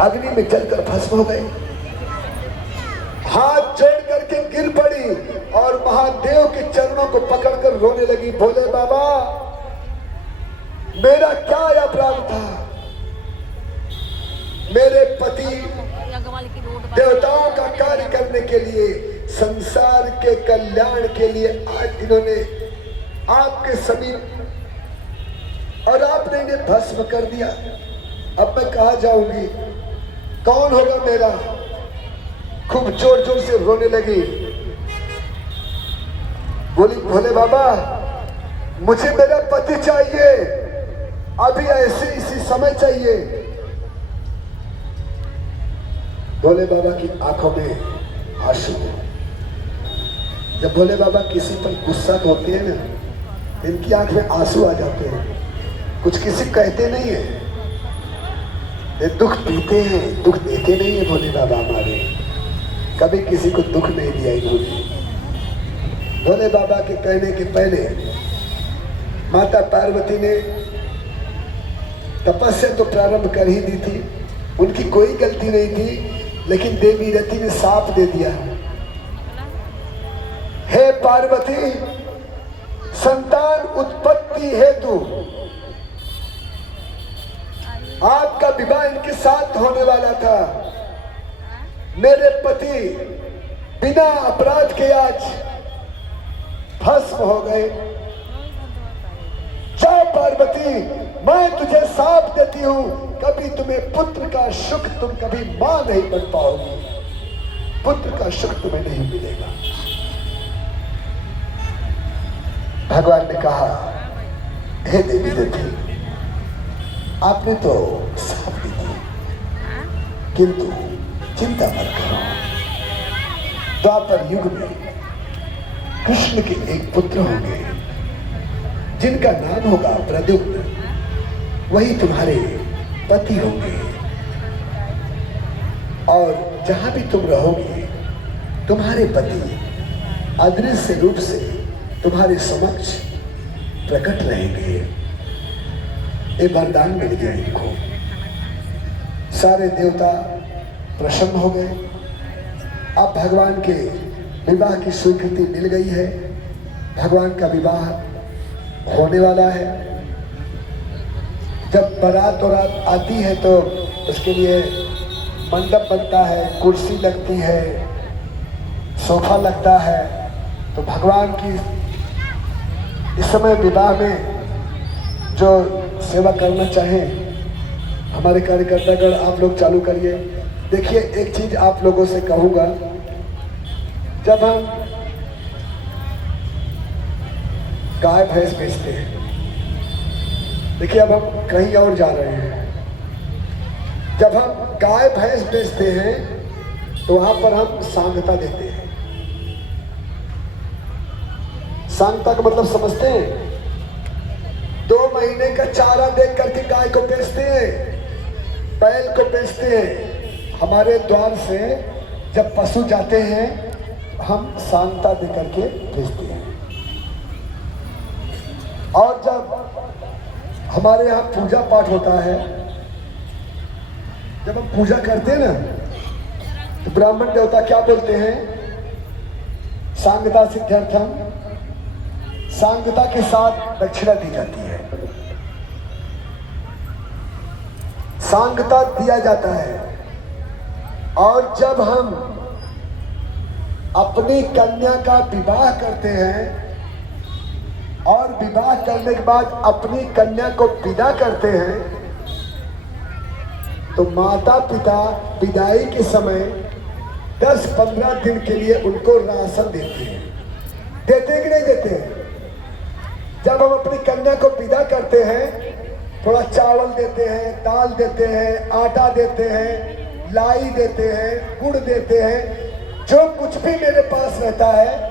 अग्नि में जलकर भस्म हो गए। हाथ जोड़ करके गिर पड़ी और महादेव के चरणों को पकड़कर रोने लगी। भोले बाबा, मेरा क्या अपराध था? मेरे पति देवताओं का कार्य करने के लिए, संसार के कल्याण के लिए आज इन्होंने आपके समीप, और आपने इन्हें भस्म कर दिया। अब मैं कहां जाऊंगी? कौन होगा मेरा? खूब जोर जोर से रोने लगी। बोली, भोले बाबा, मुझे मेरा पति चाहिए, अभी ऐसे इसी समय चाहिए। भोले बाबा की आंखों में आंसू। जब भोले बाबा किसी पर गुस्सा होते हैं ना, इनकी आंख में आंसू आ जाते हैं। कुछ किसी कहते नहीं है, ये दुख पीते हैं, दुख देते नहीं है। भोले बाबा हमारे कभी किसी को दुख नहीं दिया इन्होंने। भोले बाबा के कहने के पहले माता पार्वती ने तपस्या तो प्रारंभ कर ही दी थी, उनकी कोई गलती नहीं थी, लेकिन देवी रति ने साप दे दिया। हे पार्वती, संतान उत्पत्ति हेतु आपका विवाह इनके साथ होने वाला था। मेरे पति बिना अपराध के आज भस्म हो गए। जा पार्वती, मैं तुझे साप देती हूं, कभी तुम्हें पुत्र का सुख, तुम कभी मां नहीं बन पाओगी, पुत्र का सुख तुम्हें नहीं मिलेगा। भगवान ने कहा, हे देवी रति, आपने तो साफ दी थी, किंतु चिंता मत करो। द्वापर युग में कृष्ण के एक पुत्र होंगे जिनका नाम होगा प्रद्युम्न, वही तुम्हारे पति होंगे। और जहां भी तुम रहोगे, तुम्हारे पति अदृश्य रूप से तुम्हारे समक्ष प्रकट रहेंगे। ये वरदान मिल गया इनको। सारे देवता प्रसन्न हो गए। अब भगवान के विवाह की स्वीकृति मिल गई है, भगवान का विवाह होने वाला है। जब बारात और आती है तो उसके लिए मंडप बनता है, कुर्सी लगती है, सोफा लगता है। तो भगवान की इस समय विवाह में जो सेवा करना चाहें, हमारे कार्यकर्तागण आप लोग चालू करिए। देखिए, एक चीज आप लोगों से कहूंगा, जब हम गाय भैंस बेचते हैं, देखिए अब हम कहीं और जा रहे हैं, जब हम गाय भैंस बेचते हैं तो वहां पर हम सांगता देते हैं। सांगता का मतलब समझते हैं? 2 महीने का चारा देख करके गाय को बेचते हैं, बैल को बेचते हैं। हमारे द्वार से जब पशु जाते हैं हम सांगता दे करके बेचते हैं। और जब हमारे यहाँ पूजा पाठ होता है, जब हम पूजा करते हैं ना, तो ब्राह्मण देवता क्या बोलते हैं? सांगता सिद्ध्यर्थम, सांगता के साथ दक्षिणा दी जाती है, सांगता दिया जाता है। और जब हम अपनी कन्या का विवाह करते हैं और विवाह करने के बाद अपनी कन्या को विदा करते हैं, तो माता पिता विदाई के समय 10-15 दिन के लिए उनको राशन देते हैं। देते हैं कि नहीं देते हैं? जब हम अपनी कन्या को विदा करते हैं, थोड़ा चावल देते हैं, दाल देते हैं, आटा देते हैं, लाई देते हैं, गुड़ देते हैं, जो कुछ भी मेरे पास रहता है